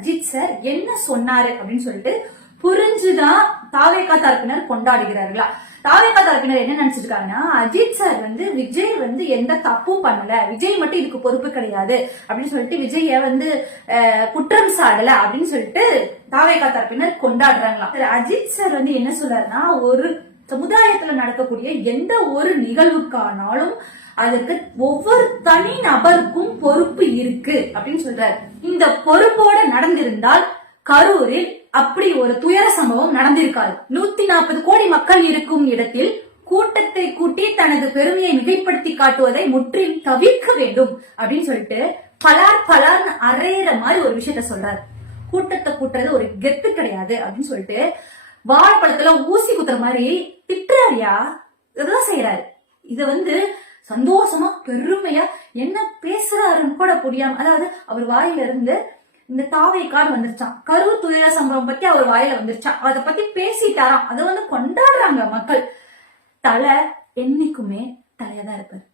Ajith sir என்ன சொன்னாரு அப்படின்னு சொல்லிட்டு புரிஞ்சுதான் தாவேக்கா தரப்பினர் கொண்டாடுகிறார்களா? தாவேகா தரப்பினர் என்ன நினைச்சிருக்காங்கன்னா அஜித் சார் வந்து விஜய் வந்து எந்த தப்பும் பண்ணல. விஜய் மட்டும் இதுக்கு பொறுப்பு கிடையாது அப்படின்னு சொல்லிட்டு விஜய வந்து குற்றம் சாடல அப்படின்னு சொல்லிட்டு தாவேக்கா தரப்பினர் கொண்டாடுறாங்களா அஜித் சார் வந்து என்ன சொல்றாருன்னா ஒரு சமுதாயத்துல நடக்கக்கூடிய எந்த ஒரு நிகழ்வுக்கானாலும் அதுக்கு ஒவ்வொரு தனி நபருக்கும் பொறுப்பு இருக்கு அப்படின்னு சொல்றாரு. இந்த பொறுப்போட நடந்திருந்தால் கரூரில் அப்படி ஒரு துயர சம்பவம் நடந்திருக்காது. நூத்தி நாற்பது கோடி மக்கள் இருக்கும் இடத்தில் கூட்டத்தை கூட்டி தனது பெருமையை மிகைப்படுத்தி காட்டுவதை முற்றிலும் தவிர்க்க வேண்டும் அப்படின்னு சொல்லிட்டு பலார் பலார்னு அரையிற மாதிரி ஒரு விஷயத்த சொல்றாரு. கூட்டத்தை கூட்டுறது ஒரு கெத்து கிடையாது அப்படின்னு சொல்லிட்டு வாழைப்பழத்துல ஊசி மாதிரி திட்டுறாருயா? இதெல்லாம் செய்யறாரு இத வந்து சந்தோஷமா பெருமையா என்ன பேசுறாருன்னு கூட புரியாம அதாவது அவர் வாயில இருந்து இந்த தாவைக்கான் வந்துருச்சான் கரூர் துயர சம்பவம் பத்தி அவர் வாயில வந்துருச்சான் அதை பத்தி பேசிட்டாராம். அதை வந்து கொண்டாடுறாங்க மக்கள். தலை என்னைக்குமே தலையா தான் இருப்பாரு.